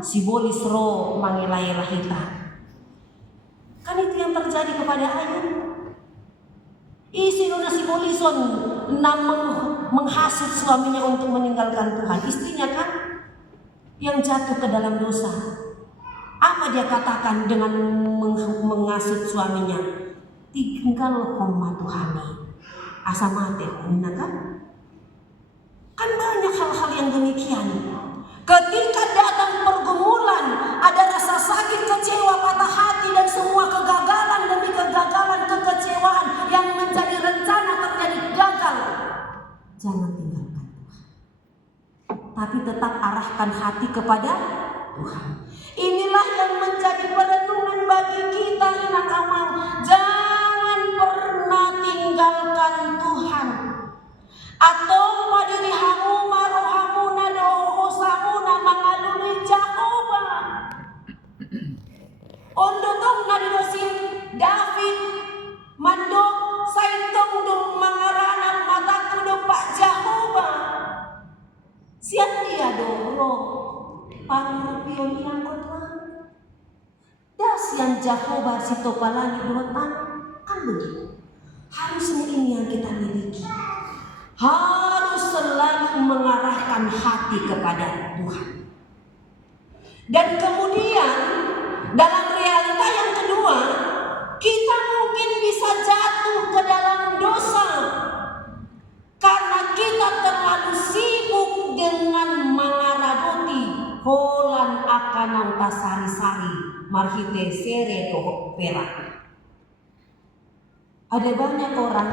si bolis ro mangelai kita. Kan itu yang terjadi kepada Ayub. Isi nona si bolison menghasut suaminya untuk meninggalkan Tuhan. Istrinya kan yang jatuh ke dalam dosa. Apa dia katakan dengan menghasut suaminya? Tinggal koma Tuhani asa mati kan? Kan banyak hal-hal yang demikian. Ketika datang pergumulan, ada rasa sakit, kecewa, patah hati, dan semua kegagalan demi kegagalan, kekecewaan yang menjadi rencana terjadi gagal. Jangan tinggalkan Tuhan, tapi tetap arahkan hati kepada Tuhan. Inilah yang menjadi perenungan bagi kita, inak amal. Jangan pernah tinggalkan Tuhan. Atau padiri hamu marohamu nado osamuna mangalului Jakoba. Ondo tong nadidosin David mandok saitong do mangarana mataku do Pak Jakoba. Sian dia doro parupion yang kotwa. Dasian Jakoba sitopalani dotan kan begitu. Harusnya ini yang kita miliki. Harus selalu mengarahkan hati kepada Tuhan. Dan kemudian dalam realita yang kedua, kita mungkin bisa jatuh ke dalam dosa karena kita terlalu sibuk dengan mengaradoti holan akan sari-sari marhite sere dohok perak. Ada banyak orang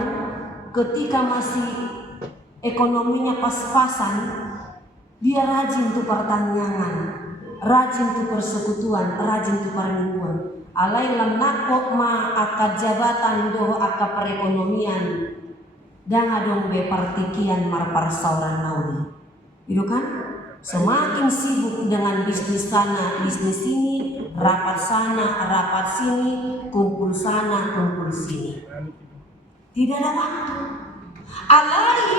ketika masih ekonominya pas-pasan, dia rajin tuh pertanyaan, rajin tuh persekutuan, rajin tuh permingguan. Alai lam nakok ma akad jabatan doh akad perekonomian, dan adong be partikian mar parsauran naudi. Itu kan? Semakin sibuk dengan bisnis sana, bisnis sini, rapat sana, rapat sini, kumpul sana, kumpul sini. Tidak ada waktu. Alai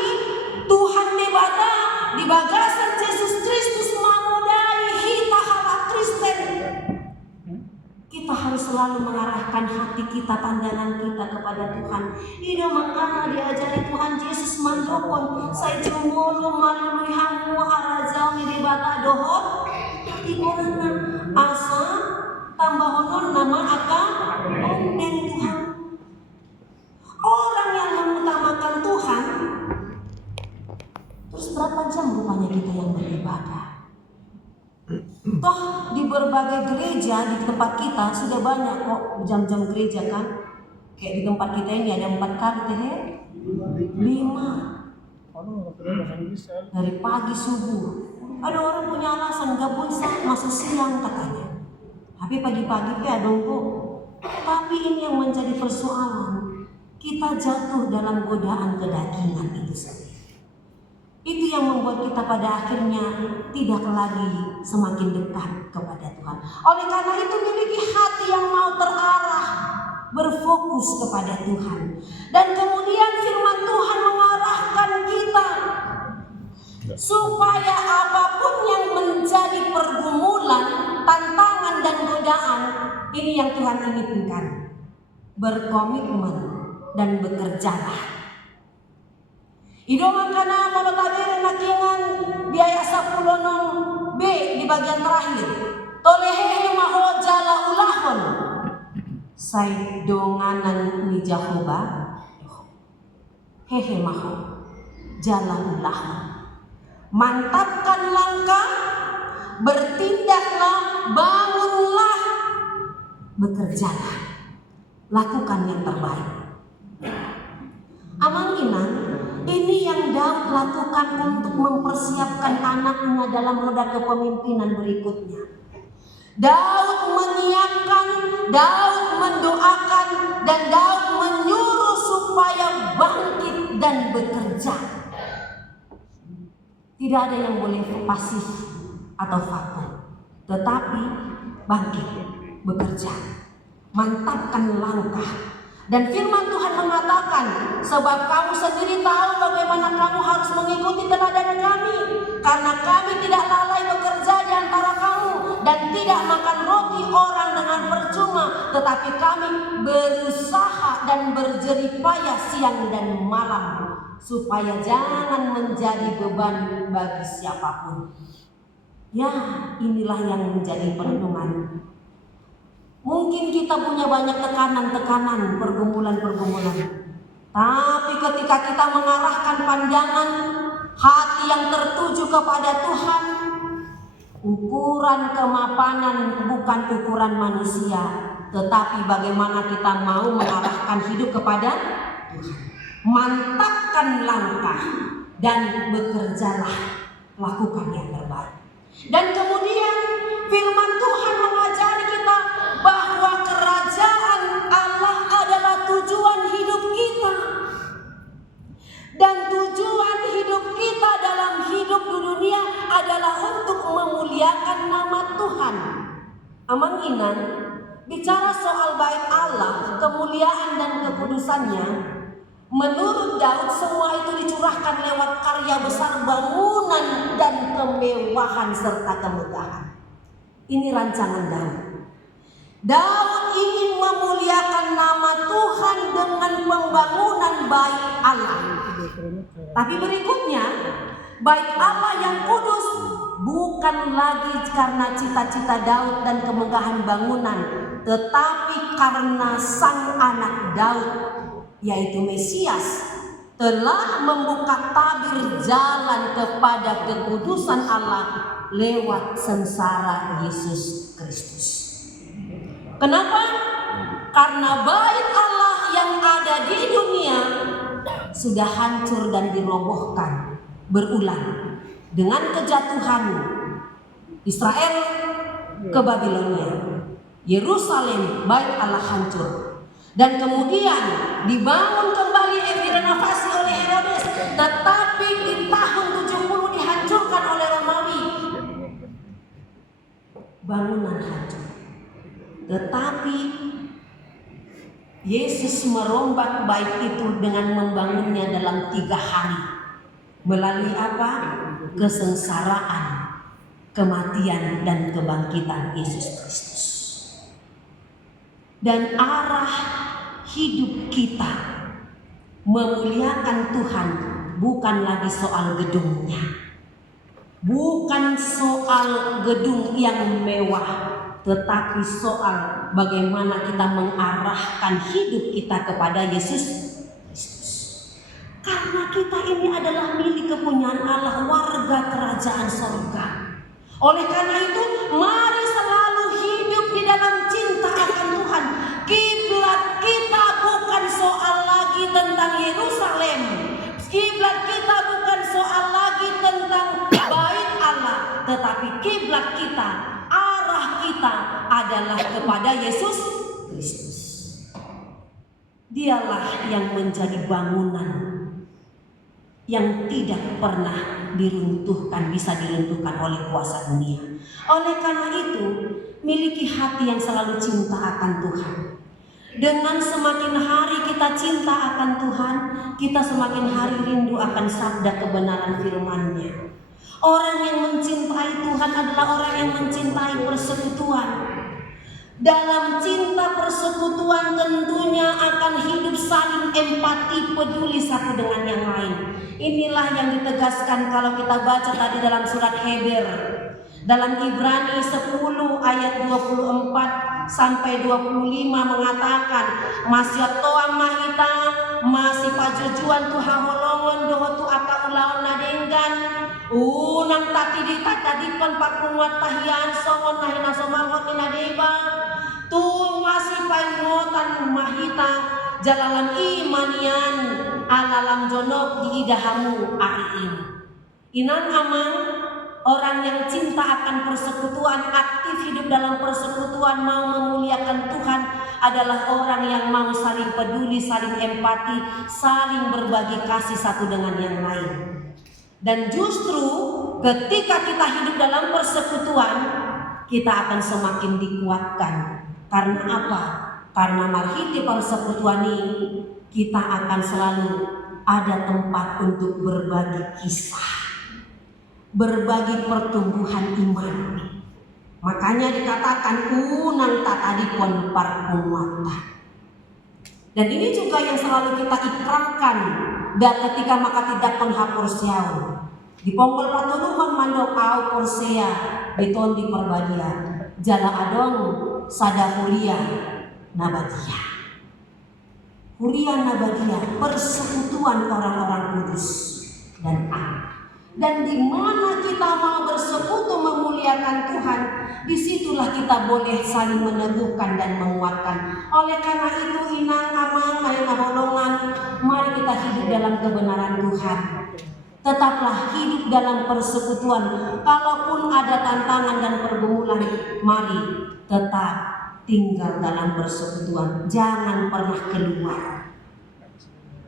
Tuhan nebata di bagasan Yesus Kristus mamudai hita halak Kristen. Kita harus selalu mengarahkan hati kita, pandangan kita kepada Tuhan. Ida makana diajari Tuhan Yesus mandokon saya jumolo malului hamu harajau nebata dohot ikorana asa tambah honor nama aka onden Tuhan. Orang yang mengutamakan Tuhan, terus berapa jam rupanya kita yang beribadah? Toh di berbagai gereja di tempat kita sudah banyak kok jam-jam gereja kan? Kayak di tempat kita ini ada 4 kali teh, 5 dari pagi subuh. Ada orang punya alasan gak bisa masuk siang katanya. Tapi pagi-pagi pe adong kok. Tapi ini yang menjadi persoalan. Kita jatuh dalam godaan kedagingan itu sendiri. Itu yang membuat kita pada akhirnya tidak lagi semakin dekat kepada Tuhan. Oleh karena itu miliki hati yang mau terarah, berfokus kepada Tuhan. Dan kemudian firman Tuhan mengarahkan kita supaya apapun yang menjadi pergumulan, tantangan dan godaan, ini yang Tuhan inginkan. Berkomitmen dan bekerjalah. Idoman kana monotabere nakingan biaya 10 B di bagian terakhir. Tolehehe maho jala ulahon. Sai donganan ni Jahoba. Hehe maho jala ulahon. Mantapkan langkah, bertindaklah, bangunlah, bekerjalah. Lakukan yang terbaik. Amanginan, ini yang Daud lakukan untuk mempersiapkan anaknya dalam roda kepemimpinan berikutnya. Daud menyiapkan, Daud mendoakan, dan Daud menyuruh supaya bangkit dan bekerja. Tidak ada yang boleh pasif atau vakum, tetapi bangkit, bekerja, mantapkan langkah. Dan firman Tuhan mengatakan, sebab kamu sendiri tahu bagaimana kamu harus mengikuti teladan kami, karena kami tidak lalai bekerja di antara kamu. tidak makan roti orang dengan percuma, tetapi kami berusaha dan berjerih payah siang dan malam, supaya jangan menjadi beban bagi siapapun. Ya, inilah yang menjadi perenungan. Mungkin kita punya banyak tekanan-tekanan, pergumulan-pergumulan. Tapi ketika kita mengarahkan pandangan hati yang tertuju kepada Tuhan, ukuran kemapanan bukan ukuran manusia, tetapi bagaimana kita mau mengarahkan hidup kepada Tuhan. Mantapkan langkah dan bekerjalah, lakukan yang terbaik. Dan kemudian firman Tuhan mengajari kita bahwa kerajaan Allah adalah tujuan hidup kita. Dan tujuan hidup kita dalam hidup di dunia adalah untuk memuliakan nama Tuhan. Amang Inan bicara soal bait Allah, kemuliaan dan kekudusannya. Menurut Daud, semua itu dicurahkan lewat karya besar bangunan dan kemewahan serta kemegahan. Ini rancangan Daud. Daud ingin memuliakan nama Tuhan dengan pembangunan bait Allah. Tapi berikutnya, bait Allah yang kudus bukan lagi karena cita-cita Daud dan kemegahan bangunan, tetapi karena sang anak Daud, yaitu Mesias, telah membuka tabir jalan kepada kekudusan Allah lewat sengsara Yesus Kristus. Kenapa? Karena bait Allah yang ada di dunia sudah hancur dan dirobohkan berulang dengan kejatuhan Israel ke Babilonia. Yerusalem, bait Allah hancur. Dan kemudian dibangun kembali direnovasi oleh Herodes, tetapi di tahun 70 dihancurkan oleh Romawi. Bangunan hancur. Tetapi Yesus merombak bait itu dengan membangunnya dalam 3 hari. Melalui apa? Kesengsaraan, kematian dan kebangkitan Yesus Kristus. Dan arah hidup kita memuliakan Tuhan bukan lagi soal gedungnya, bukan soal gedung yang mewah, tetapi soal bagaimana kita mengarahkan hidup kita kepada Yesus Kristus. Karena kita ini adalah milik kepunyaan Allah, warga kerajaan sorga. Oleh karena itu, mari selalu hidup di dalam cinta akan Tuhan. Kiblat kita bukan soal lagi tentang Yerusalem. Kiblat kita bukan soal lagi tentang bait Allah, tetapi kiblat kita, arah kita adalah kepada Yesus Kristus. Dialah yang menjadi bangunan yang tidak pernah diruntuhkan, bisa diruntuhkan oleh kuasa dunia. Oleh karena itu, miliki hati yang selalu cinta akan Tuhan. Dengan semakin hari kita cinta akan Tuhan, kita semakin hari rindu akan sabda kebenaran firman-Nya. Orang yang mencintai Tuhan adalah orang yang mencintai persekutuan. Dalam cinta persekutuan tentunya akan hidup saling empati, peduli satu dengan yang lain. Inilah yang ditegaskan kalau kita baca tadi dalam surat Heber. Dalam Ibrani 10 ayat 24 sampai 25 mengatakan, masih toa mahita, masih pajujuan tu haholongan doho tu apa ulaon nadenggan, unang tati di tatadipan pakungat tahian songon nahina somangot inadeba, tu masih paingotan mahita jalalan imanian alalam jonok di idahamu hari ini. Inan amang, orang yang cinta akan persekutuan, aktif hidup dalam persekutuan, mau memuliakan Tuhan, adalah orang yang mau saling peduli, saling empati, saling berbagi kasih satu dengan yang lain. Dan justru ketika kita hidup dalam persekutuan, kita akan semakin dikuatkan. Karena apa? Karena marhiti persekutuan ini, kita akan selalu ada tempat untuk berbagi kisah, berbagi pertumbuhan iman. Makanya dikatakan unang tatadipon parkumuata. Dan ini juga yang selalu kita ikrarkan dan ketika maka tidak pun hapursiau. Di ponggol patuluhan mandok au porsea beton di perbadia. Jala adong sada huria nabadia. Huria nabadia, persekutuan orang-orang kudus dan Allah. Dan di mana kita mau bersekutu memuliakan Tuhan, disitulah kita boleh saling meneguhkan dan menguatkan. Oleh karena itu inang amang ayang holongan, mari kita hidup dalam kebenaran Tuhan. Tetaplah hidup dalam persekutuan. Kalaupun ada tantangan dan pergumulan, mari tetap tinggal dalam persekutuan. Jangan pernah keluar.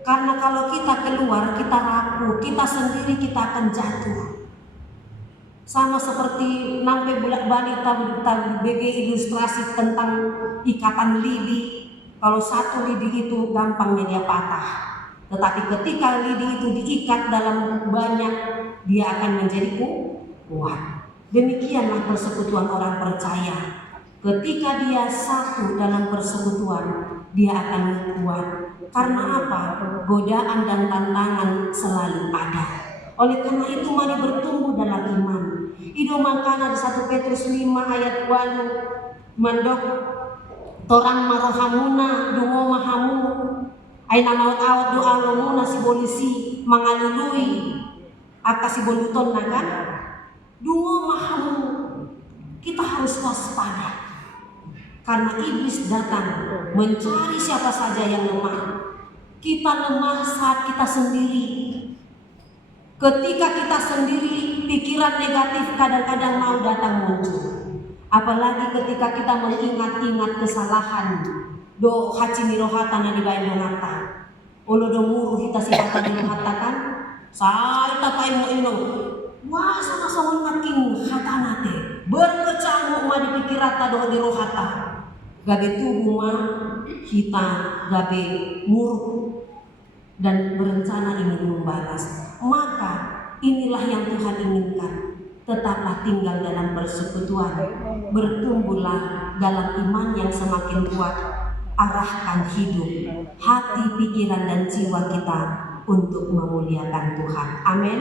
Karena kalau kita keluar, kita rapuh, kita sendiri kita akan jatuh. Sama seperti nampe bulak-balik tabu BG ilustrasi tentang ikatan lidi. Kalau satu lidi itu gampangnya dia patah. Tetapi ketika lidi itu diikat dalam banyak, dia akan menjadi kuat. Demikianlah persekutuan orang percaya. Ketika dia satu dalam persekutuan, dia akan kuat. Karena apa? Godaan dan tantangan selalu ada. Oleh karena itu mari bertumbuh dalam iman. Ido makana di 1 Petrus 5 ayat 8 mandok torang marohamuna dungo mahamu ay namaut-awat doa lomuna si polisi mangalului atas si boluton nagan dungo mahamu. Kita harus waspada. Karena iblis datang mencari siapa saja yang lemah. Kita lemah saat kita sendiri. Ketika kita sendiri, pikiran negatif kadang-kadang mau datang muncul. Apalagi ketika kita mengingat-ingat kesalahan. Do hacimi rohata na dibayin rohata. Olo do muru hita sifata di rohata kan. Saya tapai mo ino. Wah sama-sama makin hata nate. Berkecamuk ma di pikirata do di rohata. Gabe tubuh ma kita gabe muruk dan berencana ingin membalas. Maka inilah yang Tuhan inginkan. Tetaplah tinggal dalam persekutuan. Bertumbuhlah dalam iman yang semakin kuat. Arahkan hidup, hati, pikiran dan jiwa kita untuk memuliakan Tuhan. Amin.